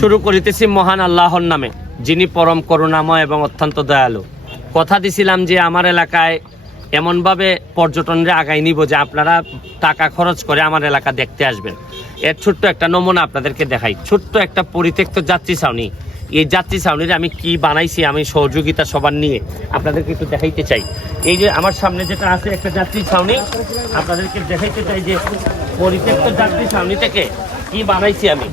শুরু করিতেছি মহান আল্লাহর নামে, যিনি পরম করুণাময় এবং অত্যন্ত দয়ালু। কথা দিছিলাম যে আমার এলাকায় এমনভাবে পর্যটনরে আগাই নিব যে আপনারা টাকা খরচ করে আমার এলাকা দেখতে আসবেন। এর ছোট্ট একটা নমুনা আপনাদেরকে দেখাই। ছোট্ট একটা পরিত্যক্ত যাত্রী ছাউনি। এই যাত্রী ছাউনির আমি কি বানাইছি, আমি সহযোগিতা সবার নিয়ে আপনাদেরকে একটু দেখাইতে চাই। এই যে আমার সামনে যেটা আছে, একটা যাত্রী ছাউনি। আপনাদেরকে দেখাইতে চাই যে পরিত্যক্ত যাত্রী ছাউনি থেকে কি বানাইছি আমি।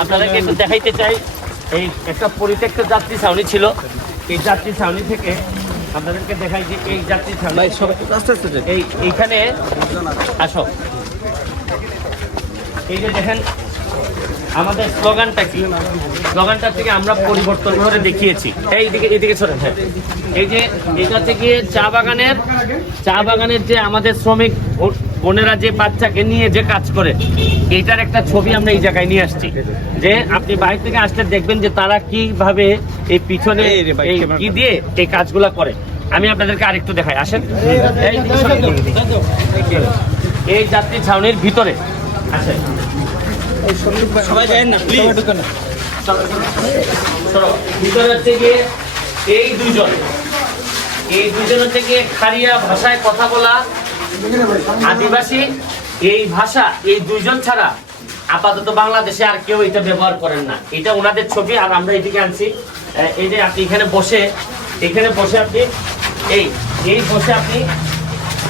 আপনাদেরকে একটু দেখাইতে চাই। এই একটা পরিত্যক্ত যাত্রী ছাউনি ছিল। এই যাত্রী ছাউনি থেকে আপনাদেরকে দেখাই যে এই যাত্রী ছাউনি এই এইখানে আসো। এই যে দেখেন আমাদের স্লোগানটা কি স্লোগানটা থেকে আমরা পরিবর্তন করে দেখিয়েছি এই দিকে এদিকে সরেন হ্যাঁ এই যে এটা থেকে চা বাগানের চা বাগানের যে আমাদের শ্রমিক বোনেরা যে বাচ্চাকে নিয়ে যে কাজ করে এইটার একটা ছবি আমরা এই জায়গায় নিয়ে আসছি যে আপনি বাইরে থেকে আসলে দেখবেন যে তারা কীভাবে এই পিছনে এই কি দিয়ে এই কাজগুলা করে আমি আপনাদেরকে আরেকটু দেখাই আসেন এই এই যাত্রী ছাউনির ভিতরে আসেন সবাই যায় না প্লিজ ভিতরে হচ্ছে গিয়ে এই দুজন। এই দুজন হচ্ছে গিয়ে খারিয়া ভাষায় কথা বলা আদিবাসী। এই ভাষা এই দুইজন ছাড়া আপাতত বাংলাদেশে আর কেউ এটা ব্যবহার করেন না। এটা ওনাদের ছবি আর আমরা এদিকে আনছি। এই যে আপনি এখানে বসে এখানে বসে আপনি এই এই বসে আপনি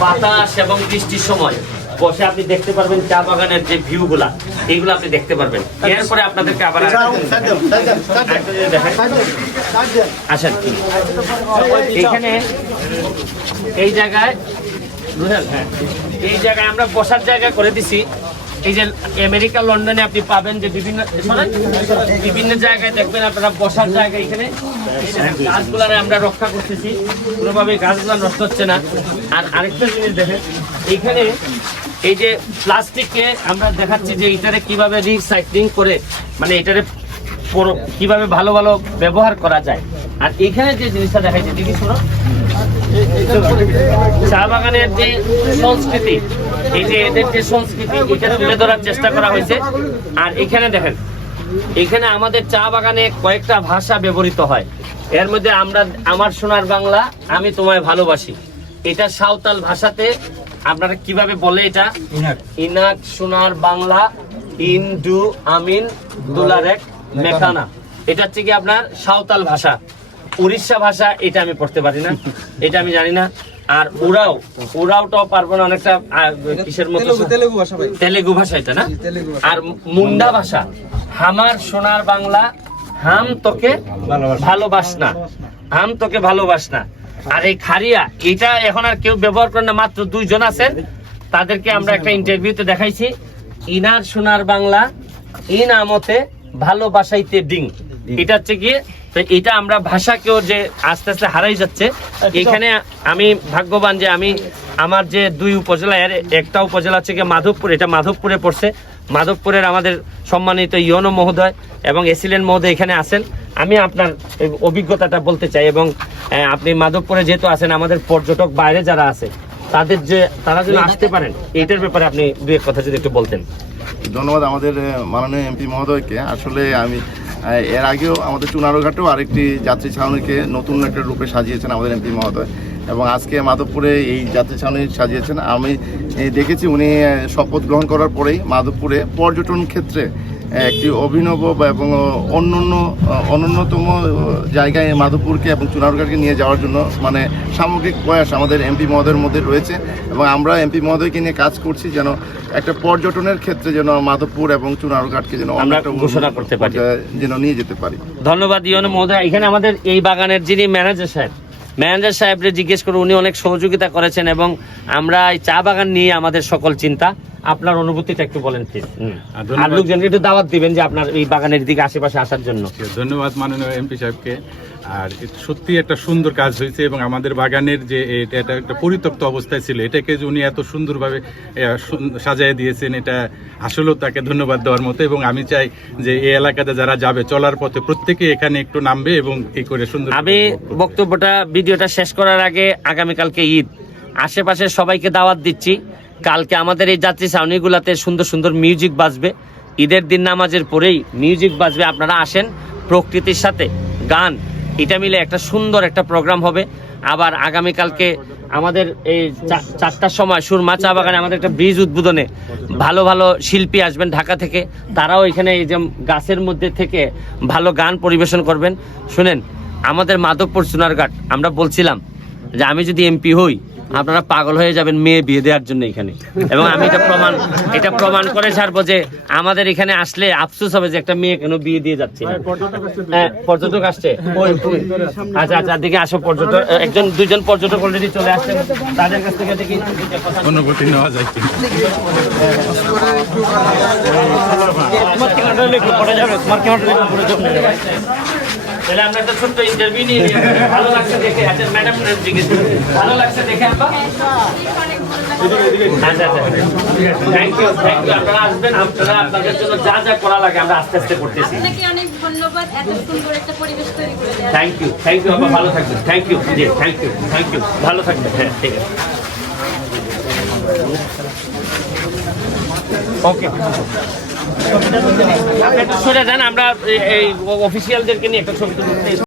বাতাস এবং বৃষ্টির সময় বসে আপনি দেখতে পারবেন চা বাগানের যে ভিউ গুলা এইগুলো আপনি দেখতে পারবেন। এরপরে আপনাদেরকে আবার। আসেন। এখানে এই জায়গায় রুহেল, হ্যাঁ, এই জায়গায় আমরা বসার জায়গা করে দিছি। এই যে আমেরিকা লন্ডনে আপনি পাবেন যে বিভিন্ন বিভিন্ন জায়গায় দেখবেন আপনারা বসার জায়গা এখানে। গাছগুলারে আমরা রক্ষা করতেছি। কোনোভাবে গাছগুলা নষ্ট হচ্ছে না। আর আরেকটা জিনিস দেখেন এইখানে এই যে প্লাস্টিককে আমরা দেখাচ্ছি যে এটারে কীভাবে রিসাইক্লিং করে মানে এটারে কীভাবে ভালো ভালো ব্যবহার করা যায়। আর এখানে যে জিনিসটা দেখাইছে, দেখি শোনো। চা বাগানের যে সংস্কৃতি, এই যে এদের যে সংস্কৃতি, এটা তুলে ধরার চেষ্টা করা হয়েছে। আর এখানে দেখেন, এখানে আমাদের চা বাগানে কয়েকটা ভাষা ব্যবহৃত হয়। এর মধ্যে আমরা, আমার সোনার বাংলা, আমি তোমায় ভালোবাসি। এটা সাঁওতাল ভাষাতে আপনারা কীভাবে বলে এটা? ইনাক। সোনার বাংলা ইনডু আমিন দুলারেক মেকানা। এটা হচ্ছে কি আপনার সাঁওতাল ভাষা। উড়িষ্যা ভাষা এটা আমি পড়তে পারি না। এটা আমি জানি না। আর উড়াও। উড়াওটাও পারব না অনেকটা কিসের মতো তেলেগু ভাষা তেলেগু ভাষা এটা না? আর মুন্ডা ভাষা। হামার সোনার বাংলা হাম তোকে ভালোবাসনা। হাম তোকে ভালোবাস না আর এই খারিয়া এটা এখন আর কেউ ব্যবহার করে না মাত্র দুইজন আছেন। তাদেরকে আমরা একটা ইন্টারভিউতে দেখাইছি। ইনার সোনার বাংলা ইন আমতে ভালোবাসাইতে ডিং। এটা হচ্ছে গিয়ে তো এটা আমরা ভাষাকেও যে আস্তে আস্তে হারাই যাচ্ছে। এখানে আমি ভাগ্যবান যে আমি আমার যে দুই উপজেলা এর একটা উপজেলা হচ্ছে গিয়ে মাধবপুর এটা মাধবপুরে পড়ছে। মাধবপুরের আমাদের সম্মানিত ইয়নো মহোদয় এবং এসিলেন মহোদয় এখানে আছেন। আমি আপনার অভিজ্ঞতাটা বলতে চাই এবং আহ, আপনি মাধবপুরে যেহেতু আছেন আমাদের পর্যটক বাইরে যারা আছে তাদের যে তারা যেন আসতে পারেন এইটার ব্যাপারে আপনি দু এক কথা যদি একটু বলতেন। ধন্যবাদ আমাদের মাননীয় এমপি মহোদয়কে। আসলে আমি এর আগেও আমাদের চুনারোঘাটেও আরেকটি যাত্রী ছাউনিকে নতুন একটা রূপে সাজিয়েছেন আমাদের এমপি মহোদয়। এবং আজকে মাধবপুরে এই যাত্রী ছাউনি সাজিয়েছেন। আমি দেখেছি উনি শপথ গ্রহণ করার পরেই মাধবপুরে পর্যটন ক্ষেত্রে একটি অভিনব এবং অন্য অন্য অনন্যতম জায়গায় মাধবপুরকে এবং চুনারঘাটকে নিয়ে যাওয়ার জন্য মানে সামগ্রিক প্রয়াস আমাদের এমপি মহোদয়ের মধ্যে রয়েছে এবং আমরা এমপি মহোদয়কে নিয়ে কাজ করছি যেন একটা পর্যটনের ক্ষেত্রে যেন মাধবপুর এবং চুনারঘাটকে যেন আমরা ঘোষণা করতে পারি। যেন নিয়ে যেতে পারি ধন্যবাদ ইয়নো মহোদয় এখানে আমাদের এই বাগানের যিনি ম্যানেজার সাহেব ম্যানেজার সাহেবরে জিজ্ঞেস করে উনি অনেক সহযোগিতা করেছেন এবং আমরা এই চা বাগান নিয়ে আমাদের সকল চিন্তা আপনার অনুভূতিটা একটু বলেন প্লিজ আর ধন্যবাদ। লোকজনকে একটু দাওয়াত দিবেন যে আপনার এই বাগানের দিকে আশেপাশে আসার জন্য। ধন্যবাদ মাননীয় এমপি সাহেবকে। আর সত্যি একটা সুন্দর কাজ হয়েছে এবং আমাদের বাগানের যে এটা এটা একটা পরিত্যক্ত অবস্থায় ছিল এটাকে যে উনি এত সুন্দরভাবে সাজিয়ে দিয়েছেন এটা আসলেও তাকে ধন্যবাদ দেওয়ার মতো এবং আমি চাই যে এই এলাকাতে যারা যাবে চলার পথে প্রত্যেকে এখানে একটু নামবে এবং এই করে সুন্দর আমি বক্তব্যটা ভিডিওটা শেষ করার আগে আগামীকালকে ঈদ। আশেপাশে সবাইকে দাওয়াত দিচ্ছি। কালকে আমাদের এই যাত্রী ছাউনিগুলাতে সুন্দর সুন্দর মিউজিক বাজবে। ঈদের দিন নামাজের পরেই মিউজিক বাজবে। আপনারা আসেন, প্রকৃতির সাথে গান, এটা মিলে একটা সুন্দর একটা প্রোগ্রাম হবে। আবার আগামীকালকে আমাদের এই চারটার সময় সুরমা চা বাগানে আমাদের একটা ব্রিজ উদ্বোধনে ভালো ভালো শিল্পী আসবেন ঢাকা থেকে। তারাও এখানে এই যে গাছের মধ্যে থেকে ভালো গান পরিবেশন করবেন। শুনেন, আমাদের মাধবপুর সোনারঘাট, আমরা বলছিলাম যে আমি যদি এমপি হই আপনারা পাগল হয়ে যাবেন মেয়ে বিয়ে দেওয়ার জন্য এখানে। এবং আমি এটা প্রমাণ এটা প্রমাণ করে ছাড়বো যে আমাদের এখানে আসলে আফসোস হবে যে একটা মেয়ে কেন বিয়ে দিয়ে যাচ্ছে। হ্যাঁ পর্যটক আসছে ওই। আচ্ছা আচ্ছা দিকে আসো পর্যটক একজন দুইজন পর্যটক অলরেডি চলে আসছে তাদের কাছ থেকে দেখি অনুভূতি নেওয়া যায় তোমার ক্যামেরাটা একটু পড়ে যাবে? তোমার ক্যামেরাটা একটু পড়ে যাবে? তাহলে আমরা একটা ছোট্ট ইন্টারভিউ নিয়ে নিই। ভালো লাগছে দেখে আচ্ছা ম্যাডাম জিজ্ঞেস। ভালো লাগছে দেখে আপা আচ্ছা আচ্ছা থ্যাংক ইউ থ্যাংক ইউ আপনারা আসবেন আপনারা আপনাদের জন্য যা যা করা লাগে আমরা আস্তে আস্তে করতেছি। আপনাকে অনেক ধন্যবাদ এত সুন্দর একটা পরিবেশ তৈরি করে দেওয়ার। থ্যাংক ইউ থ্যাংক ইউ আপা ভালো থাকবেন। Thank you ji thank you thank you ভালো থাকবেন হ্যাঁ ঠিক আছে। ওকে সোজা একটু যান আমরা এই অফিসিয়ালদেরকে নিয়ে একটা ছবি তুলতে